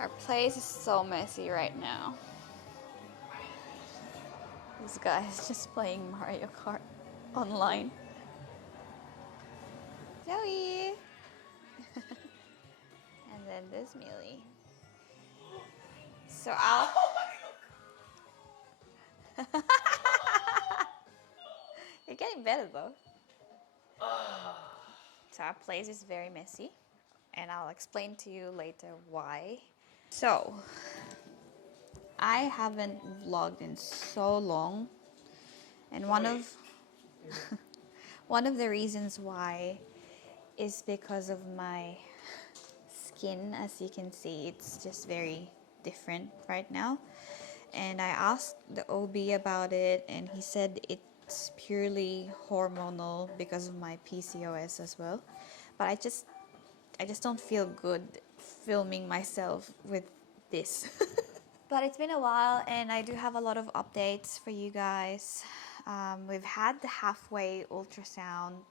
Our place is so messy right now. This guy is just playing Mario Kart online. Zoe! And then this Millie. So I'll... You're getting better though. So our place is very messy. And I'll explain to you later why. So, I haven't vlogged in so long. And one of the reasons why is because of my skin. As you can see, it's just very different right now. And I asked the OB about it, and he said it's purely hormonal because of my PCOS as well. But I just don't feel good filming myself with this. But it's been a while, and I do have a lot of updates for you guys. We've had the halfway ultrasound.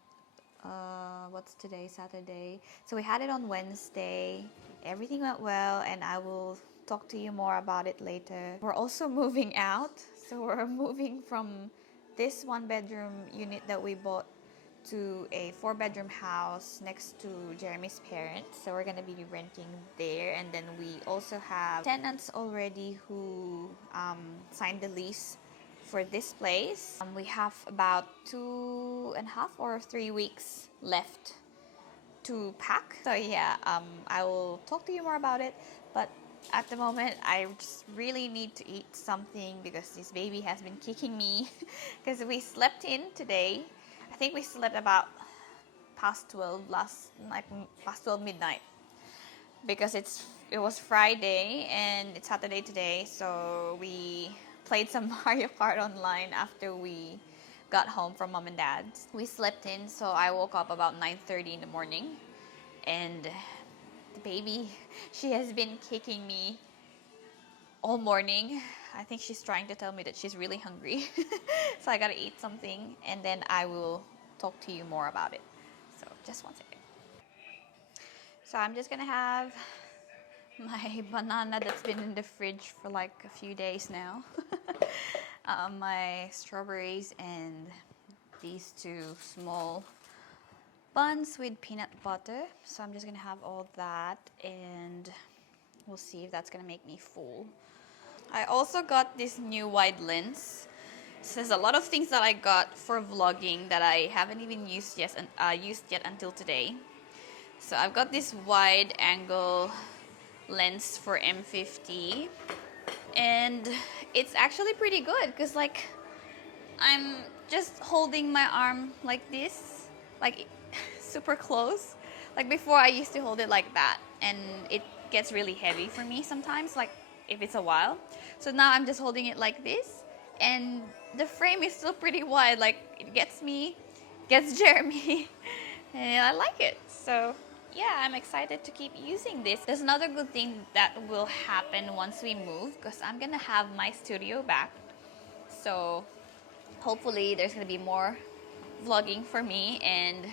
What's today? Saturday. So we had it on Wednesday. Everything went well, and I will talk to you more about it later. We're also moving out. So we're moving from this 1-bedroom unit that we bought to a 4-bedroom house next to Jeremy's parents. So we're gonna be renting there, and then we also have tenants already who signed the lease for this place. We have about 2.5 or 3 weeks left to pack. So yeah, I will talk to you more about it, but at the moment I just really need to eat something because this baby has been kicking me because we slept in today. I think we slept about past 12 last night, past 12 midnight, because it was Friday and it's Saturday today. So we played some Mario Kart online after we got home from mom and dad's. We slept in, so I woke up about 9:30 in the morning, and the baby, she has been kicking me all morning. I think she's trying to tell me that she's really hungry. So I gotta eat something, and then I will talk to you more about it. So just one second. So I'm just gonna have my banana that's been in the fridge for like a few days now. My strawberries and these 2 small buns with peanut butter. So I'm just gonna have all that, and we'll see if that's gonna make me full. I also got this new wide lens. So there's a lot of things that I got for vlogging that I haven't even used yet until today. So I've got this wide angle lens for M50, and it's actually pretty good because like I'm just holding my arm like this, like super close. Like before I used to hold it like that, and it gets really heavy for me sometimes, like if it's a while. So now I'm just holding it like this, and the frame is still pretty wide. Like it gets me, gets Jeremy, and I like it. So yeah, I'm excited to keep using this. There's another good thing that will happen once we move, because I'm gonna have my studio back. So hopefully there's gonna be more vlogging for me and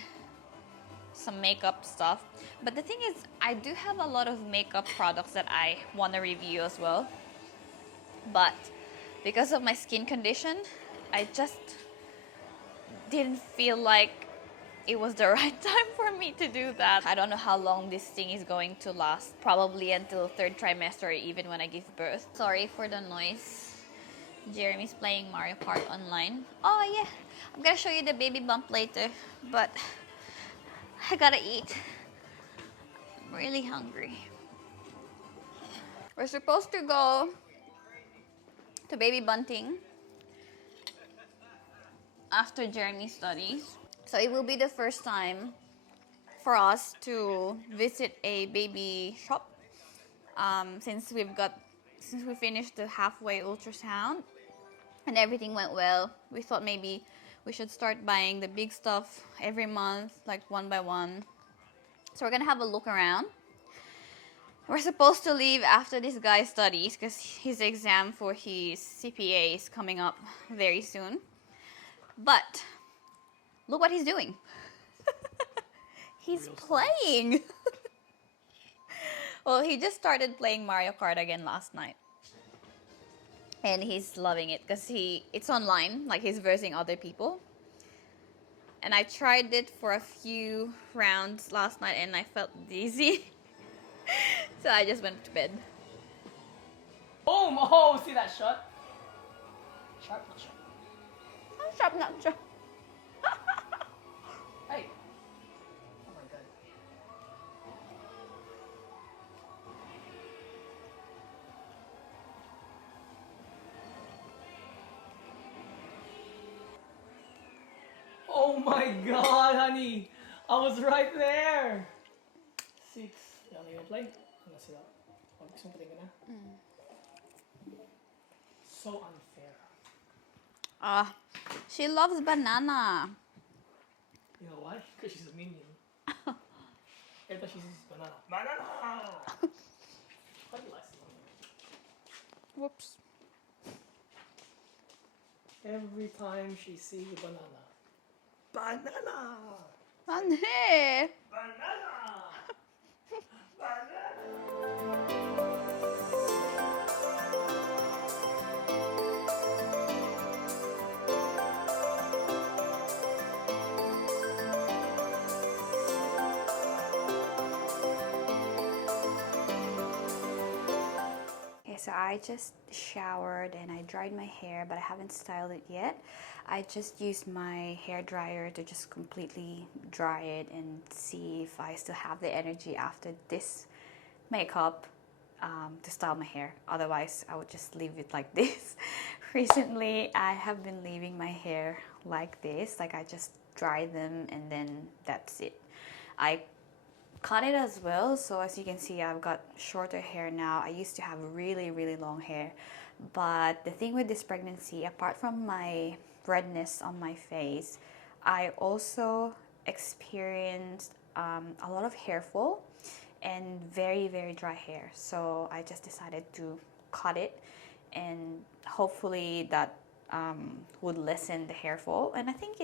some makeup stuff. But the thing is, I do have a lot of makeup products that I want to review as well. But because of my skin condition, I just didn't feel like it was the right time for me to do that. I don't know how long this thing is going to last. Probably until 3rd trimester, or even when I give birth. Sorry for the noise. Jeremy's playing Mario Kart online. Oh yeah, I'm gonna show you the baby bump later, but I gotta eat. I'm really hungry. We're supposed to go to baby bunting after Jeremy studies. So it will be the first time for us to visit a baby shop since we finished the halfway ultrasound and everything went well. We thought maybe we should start buying the big stuff every month, like one by one. So we're gonna have a look around. We're supposed to leave after this guy studies because his exam for his CPA is coming up very soon. But look what he's doing. He's playing. Well, he just started playing Mario Kart again last night. And he's loving it because it's online, like he's versing other people. And I tried it for a few rounds last night and I felt dizzy. So I just went to bed. Boom! Oh, see that shot? Sharp, not sharp. Not sharp, not sharp. Hey! Oh my god. Oh my god, honey! I was right there! 6. Yan na yung play. Ano sila? Gusto mo patingin na? So unfair. She loves banana. You know why? Because she's a minion. Every time she sees banana. Banana! How do you like it? Whoops. Every time she sees a banana. Banana! Ane. Banana! Banana! So I just showered and I dried my hair, but I haven't styled it yet. I just used my hair dryer to just completely dry it and see if I still have the energy after this makeup to style my hair. Otherwise, I would just leave it like this. Recently, I have been leaving my hair like this. Like I just dry them and then that's it. I cut it as well, so as you can see I've got shorter hair now. I used to have really long hair, but the thing with this pregnancy, apart from my redness on my face, I also experienced a lot of hair fall and very dry hair. So I just decided to cut it and hopefully that would lessen the hair fall, and I think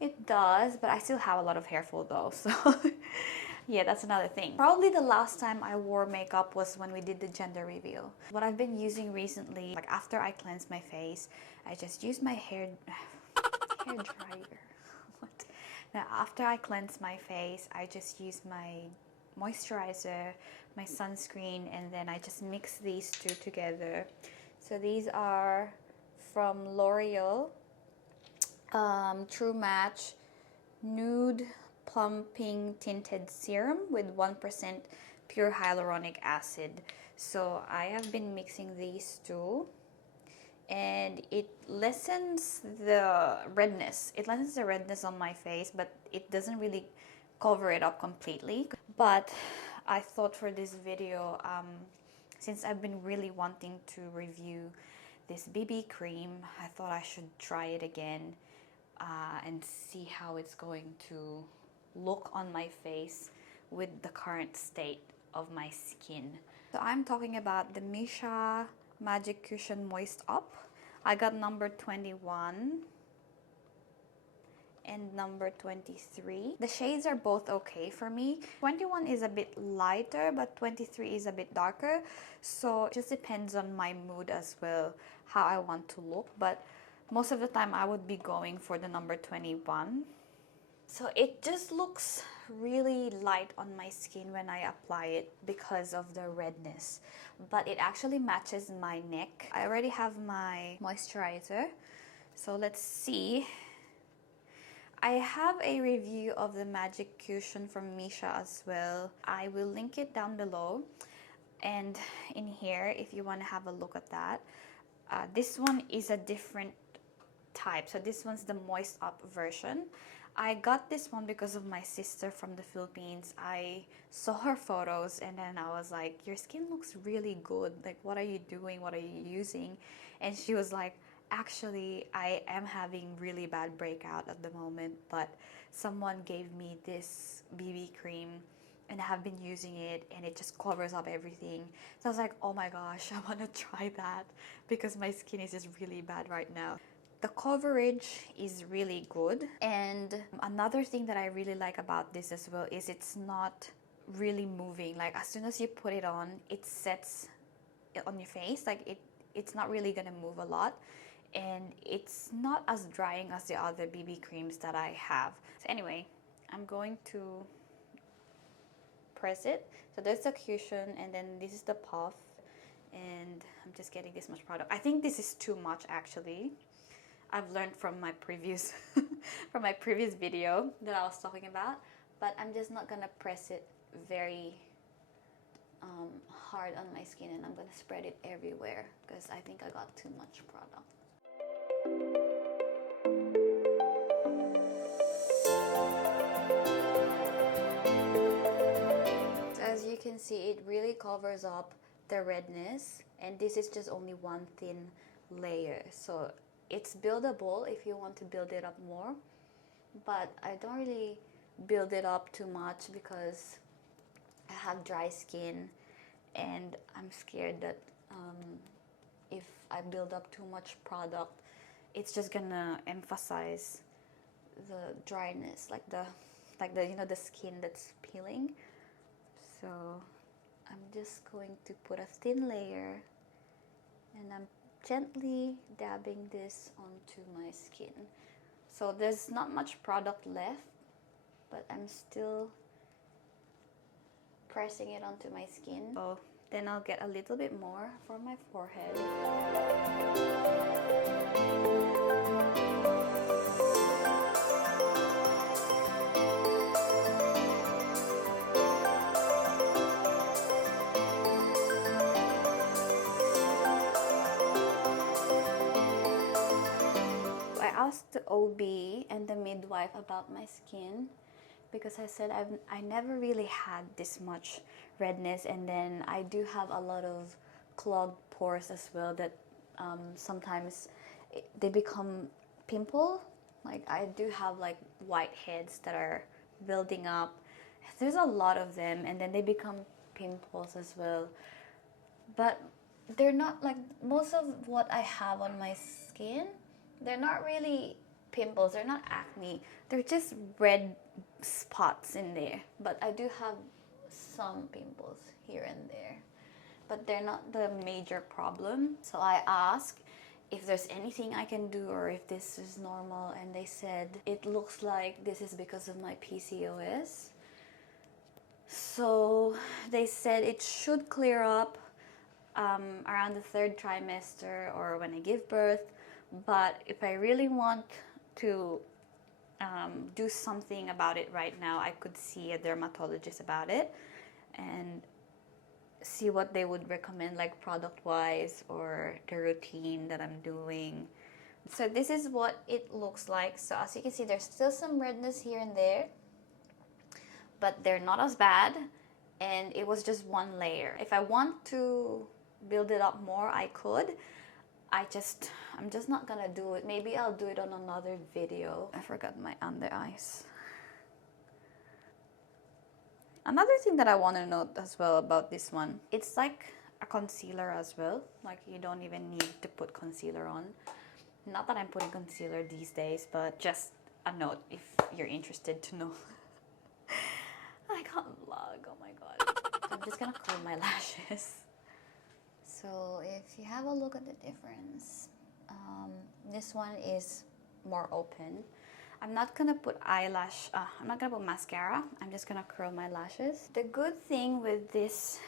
it does, but I still have a lot of hair fall though, so yeah, that's another thing. Probably the last time I wore makeup was when we did the gender reveal. What I've been using recently, like after I cleanse my face, I just use my hair dryer. What? Now after I cleanse my face, I just use my moisturizer, my sunscreen, and then I just mix these two together. So these are from L'Oreal, True Match Nude Plumping Tinted Serum with 1% pure hyaluronic acid. So I have been mixing these two and it lessens the redness. It lessens the redness on my face, but it doesn't really cover it up completely. But I thought for this video, since I've been really wanting to review this BB cream, I thought I should try it again and see how it's going to look on my face with the current state of my skin. So I'm talking about the Missha Magic Cushion Moist Up. I got number 21 and number 23. The shades are both okay for me. 21 is a bit lighter, but 23 is a bit darker. So it just depends on my mood as well, how I want to look. But most of the time I would be going for the number 21. So it just looks really light on my skin when I apply it because of the redness. But it actually matches my neck. I already have my moisturizer. So let's see. I have a review of the Magic Cushion from Missha as well. I will link it down below and in here if you want to have a look at that. This one is a different type. So this one's the Moist Up version. I got this one because of my sister from the Philippines. I saw her photos and then I was like, your skin looks really good. Like, what are you doing? What are you using? And she was like, actually, I am having really bad breakout at the moment, but someone gave me this BB cream and I have been using it and it just covers up everything. So I was like, oh my gosh, I want to try that because my skin is just really bad right now. The coverage is really good, and another thing that I really like about this as well is it's not really moving. Like as soon as you put it on, it sets it on your face. Like it's not really gonna move a lot, and it's not as drying as the other BB creams that I have. So anyway, I'm going to press it. So there's the cushion, and then this is the puff, and I'm just getting this much product. I think this is too much actually. I've learned from my previous from my previous video that I was talking about, but I'm just not gonna press it very hard on my skin, and I'm gonna spread it everywhere because I think I got too much product. So as you can see, it really covers up the redness, and this is just only one thin layer, so it's buildable if you want to build it up more, but I don't really build it up too much because I have dry skin, and I'm scared that if I build up too much product, it's just gonna emphasize the dryness, like the you know, the skin that's peeling. So I'm just going to put a thin layer, and I'm gently dabbing this onto my skin. So there's not much product left, but I'm still pressing it onto my skin. So then I'll get a little bit more for my forehead. I asked the OB and the midwife about my skin because I said I never really had this much redness, and then I do have a lot of clogged pores as well that sometimes they become pimple. Like I do have like whiteheads that are building up. There's a lot of them, and then they become pimples as well. But they're not like most of what I have on my skin. They're not really pimples, they're not acne. They're just red spots in there. But I do have some pimples here and there. But they're not the major problem. So I asked if there's anything I can do or if this is normal, and they said it looks like this is because of my PCOS. So they said it should clear up around the 3rd trimester or when I give birth. But if I really want to do something about it right now, I could see a dermatologist about it and see what they would recommend, like product-wise or the routine that I'm doing. So this is what it looks like. So as you can see, there's still some redness here and there, but they're not as bad, and it was just one layer. If I want to build it up more, I could. I'm just not gonna do it. Maybe I'll do it on another video. I forgot my under eyes. Another thing that I want to note as well about this one, it's like a concealer as well. Like you don't even need to put concealer on. Not that I'm putting concealer these days, but just a note if you're interested to know. I can't vlog, oh my god. I'm just gonna curl my lashes. So if you have a look at the difference, this one is more open. I'm not gonna put I'm not gonna put mascara. I'm just gonna curl my lashes. The good thing with this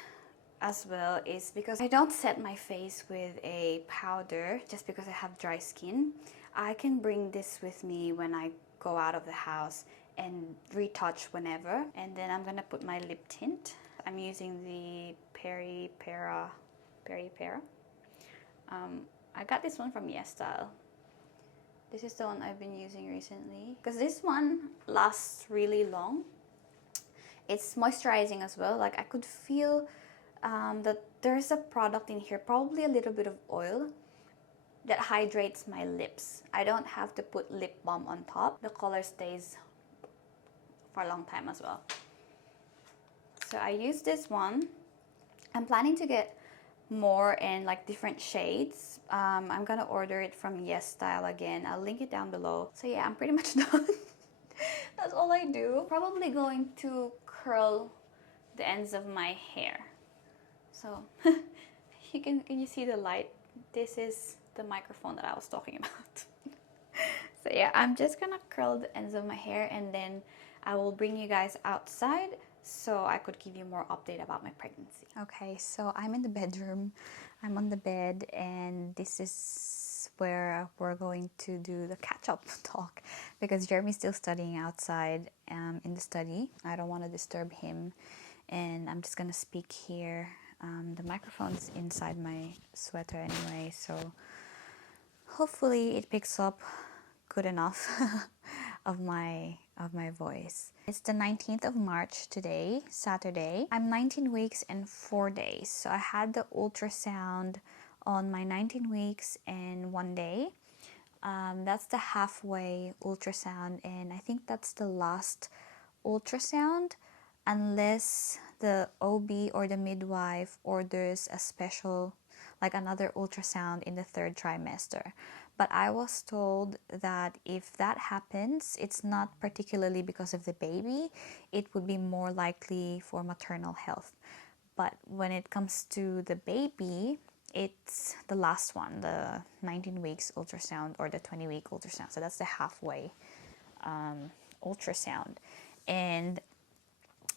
as well is because I don't set my face with a powder just because I have dry skin. I can bring this with me when I go out of the house and retouch whenever. And then I'm gonna put my lip tint. I'm using the Peripera. I got this one from YesStyle. This is the one I've been using recently because this one lasts really long. It's moisturizing as well. Like I could feel that there's a product in here, probably a little bit of oil, that hydrates my lips. I don't have to put lip balm on top. The color stays for a long time as well. So I use this one. I'm planning to get more in like different shades. I'm gonna order it from YesStyle again. I'll link it down below. So yeah, I'm pretty much done. That's all I do. Probably going to curl the ends of my hair. So can you see the light? This is the microphone that I was talking about. So yeah, I'm just gonna curl the ends of my hair and then I will bring you guys outside so I could give you more update about my pregnancy. Okay, so I'm in the bedroom. I'm on the bed and this is where we're going to do the catch-up talk because Jeremy's still studying outside in the study. I don't want to disturb him and I'm just gonna speak here. The microphone's inside my sweater anyway, so hopefully it picks up good enough of my voice. It's the 19th of March today, Saturday. I'm 19 weeks and 4 days. So I had the ultrasound on my 19 weeks and 1 day. That's the halfway ultrasound and I think that's the last ultrasound unless the OB or the midwife orders a special, like another ultrasound in the 3rd trimester. But I was told that if that happens, it's not particularly because of the baby, it would be more likely for maternal health. But when it comes to the baby, it's the last one, the 19 weeks ultrasound or the 20-week ultrasound. So that's the halfway ultrasound. And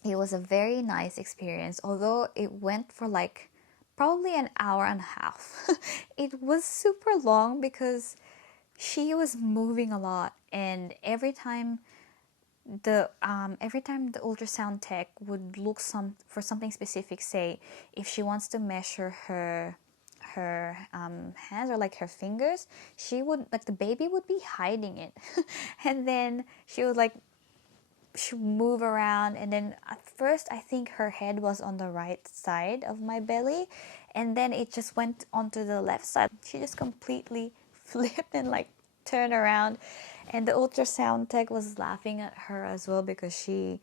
it was a very nice experience, although it went for like probably an hour and a half. It was super long because she was moving a lot, and every time the ultrasound tech would look for something specific, say if she wants to measure her hands or like her fingers, she would, like, the baby would be hiding it and then she would move around, and then at first I think her head was on the right side of my belly and then it just went onto the left side. She just completely flipped and like turned around, and the ultrasound tech was laughing at her as well because she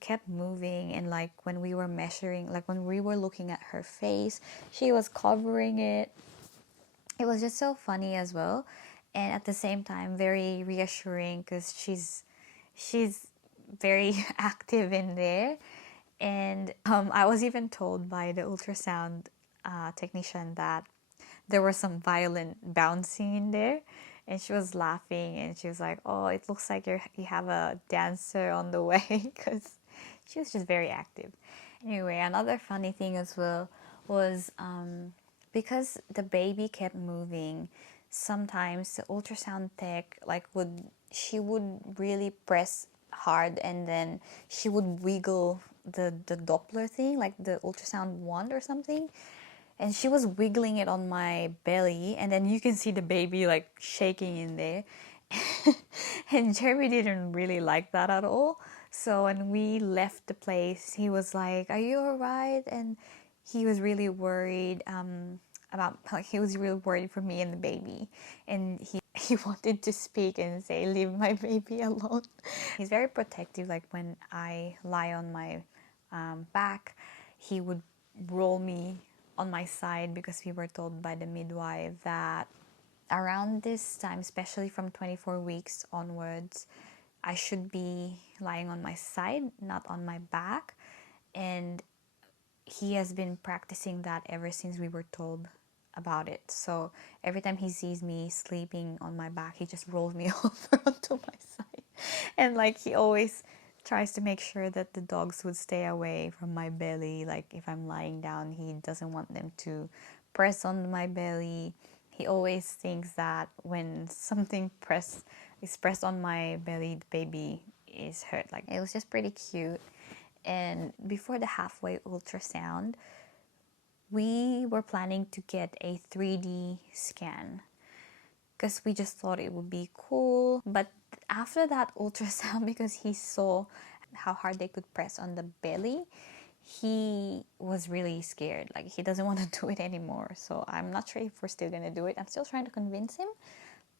kept moving, and like when we were measuring, like when we were looking at her face, she was covering it. It was just so funny as well, and at the same time very reassuring because she's very active in there. And I was even told by the ultrasound technician that there was some violent bouncing in there, and she was laughing and she was like, oh, it looks like you have a dancer on the way because she was just very active. Anyway, another funny thing as well was because the baby kept moving, sometimes the ultrasound tech she would really press hard and then she would wiggle the Doppler thing, like the ultrasound wand or something, and she was wiggling it on my belly, and then you can see the baby like shaking in there. And Jeremy didn't really like that at all. So when we left the place, he was like, are you all right? And he was really worried he was really worried for me and the baby, and he wanted to speak and say, leave my baby alone. He's very protective. Like when I lie on my back, he would roll me on my side because we were told by the midwife that around this time, especially from 24 weeks onwards, I should be lying on my side, not on my back. And he has been practicing that ever since we were told about it. So every time he sees me sleeping on my back, he just rolls me over onto my side. And like he always tries to make sure that the dogs would stay away from my belly. Like if I'm lying down, he doesn't want them to press on my belly. He always thinks that when something is pressed on my belly, the baby is hurt. Like, it was just pretty cute. And before the halfway ultrasound, we were planning to get a 3D scan because we just thought it would be cool. But after that ultrasound, because he saw how hard they could press on the belly, he was really scared. Like, he doesn't want to do it anymore. So I'm not sure if we're still gonna do it. I'm still trying to convince him,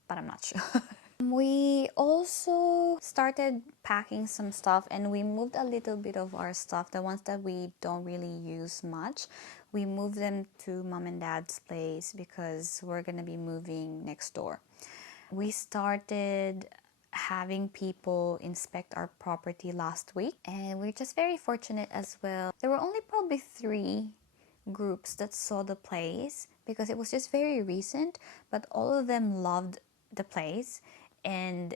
but I'm not sure. We also started packing some stuff, and we moved a little bit of our stuff, the ones that we don't really use much. We moved them to mom and dad's place because we're gonna be moving next door. We started having people inspect our property last week, and we're just very fortunate as well. There were only probably 3 groups that saw the place because it was just very recent, but all of them loved the place. And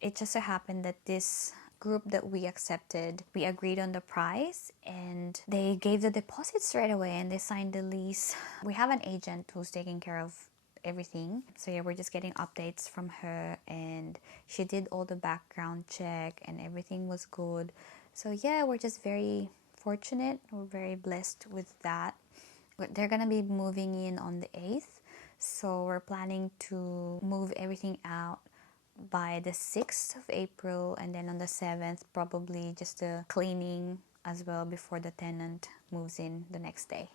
it just so happened that this group that we accepted, we agreed on the price and they gave the deposit straight away and they signed the lease. We have an agent who's taking care of everything, so yeah, we're just getting updates from her, and she did all the background check and everything was good. So yeah, we're just very fortunate, we're very blessed with that. They're gonna be moving in on the 8th, so we're planning to move everything out by the 6th of April, and then on the 7th probably just the cleaning as well before the tenant moves in the next day.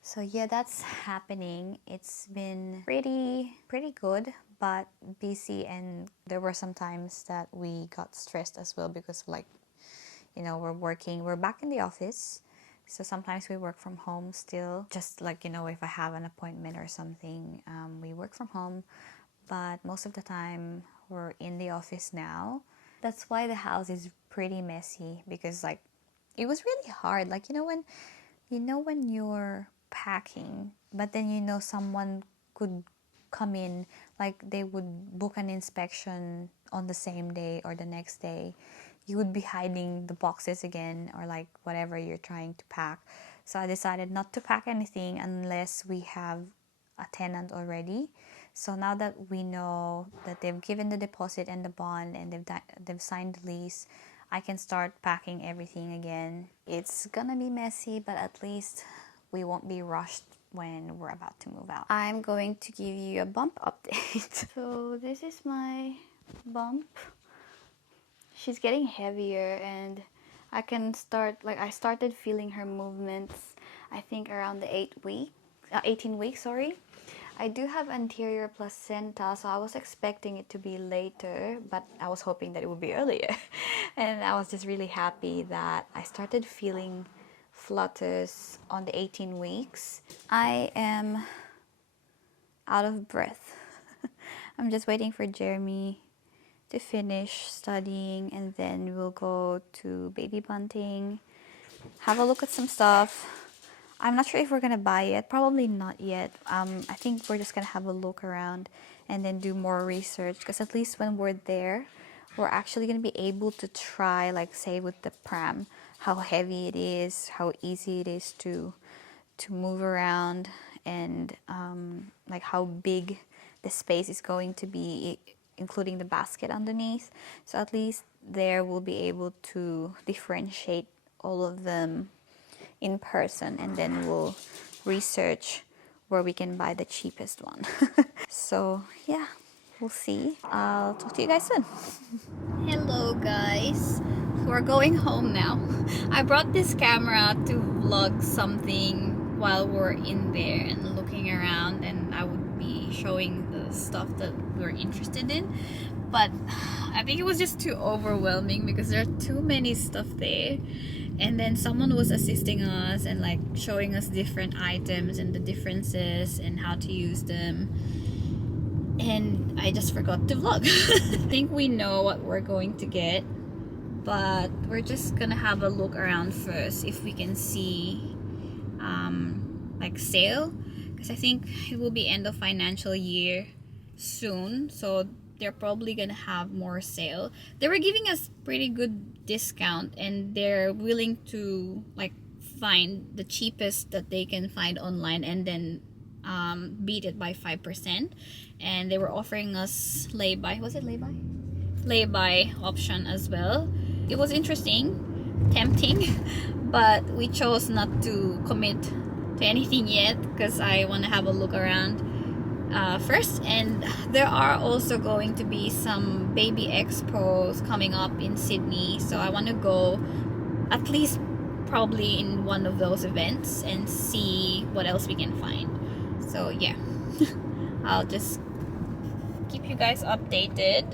So yeah, that's happening. It's been pretty good, but busy, and there were some times that we got stressed as well because, like, you know, we're back in the office, so sometimes we work from home still, just like, you know, if I have an appointment or something, we work from home, but most of the time we're in the office now. That's why the house is pretty messy, because like it was really hard, like, when you're packing, but then someone could come in, like they would book an inspection on the same day or the next day, you would be hiding the boxes again or like whatever you're trying to pack. So I decided not to pack anything unless we have a tenant already. So now that we know that they've given the deposit and the bond and they've signed the lease, I can start packing everything again. It's gonna be messy, but at least we won't be rushed when we're about to move out. I'm going to give you a bump update. So this is my bump. She's getting heavier, and I started feeling her movements, I think around the 18 weeks, sorry. I do have anterior placenta, so I was expecting it to be later, but I was hoping that it would be earlier. And I was just really happy that I started feeling flutters on the 18 weeks. I am out of breath. I'm just waiting for Jeremy to finish studying, and then we'll go to baby bunting, have a look at some stuff. I'm not sure if we're gonna buy it, probably not yet. I think we're just gonna have a look around and then do more research, because at least when we're there, we're actually gonna be able to try, like say with the pram, how heavy it is, how easy it is to move around, and like how big the space is going to be, including the basket underneath. So at least there we'll be able to differentiate all of them in person, and then we'll research where we can buy the cheapest one. So yeah, we'll see. I'll talk to you guys soon. Hello guys, we're going home now. I brought this camera to vlog something while we're in there and looking around, and I would be showing the stuff that we're interested in, but I think it was just too overwhelming because there are too many stuff there. And then someone was assisting us and like showing us different items and the differences and how to use them, and I just forgot to vlog. I think we know what we're going to get, but we're just gonna have a look around first if we can see like sale, because I think it will be end of financial year soon, so they're probably gonna have more sale. They were giving us pretty good discount, and they're willing to like find the cheapest that they can find online and then beat it by 5%. And they were offering us lay-by, was it lay-by? Lay-by option as well. It was interesting, tempting, but we chose not to commit to anything yet because I want to have a look around first. And there are also going to be some baby expos coming up in Sydney, so I want to go at least probably in one of those events and see what else we can find. So yeah, I'll just keep you guys updated